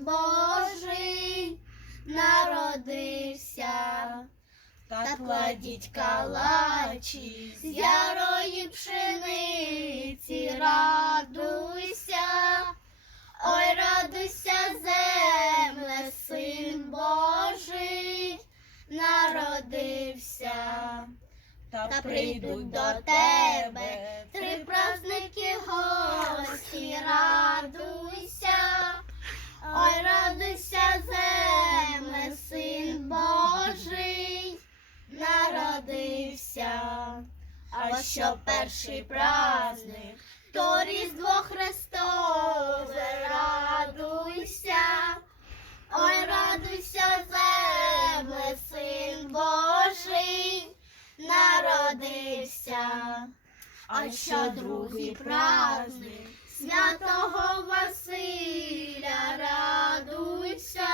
син Божий, народився. Та кладіть калачі з ярої пшениці, радуйся, ой, радуйся, земле, син Божий, народився. Та прийдуть до тебе три праздники гості, народився. А що перший праздник, то Різдво Христове, радуйся, ой, радуйся, земле, син Божий, народився. А що другий праздник, святого Василя, радуйся,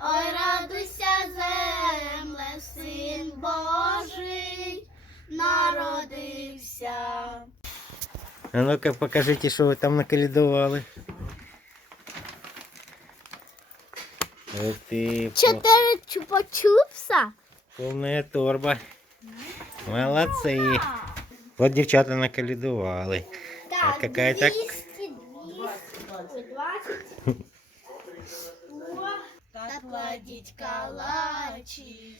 ой, радуйся, земле, син Божий, народився. А ну-ка покажите, що ви там наколядували. Ух ти, по- Чотири чупа-чупса. повна торба. Молодці. Вот дівчата наколядували. Так, какая так? 200, 200, ой, 20. О, Та кладіть калачі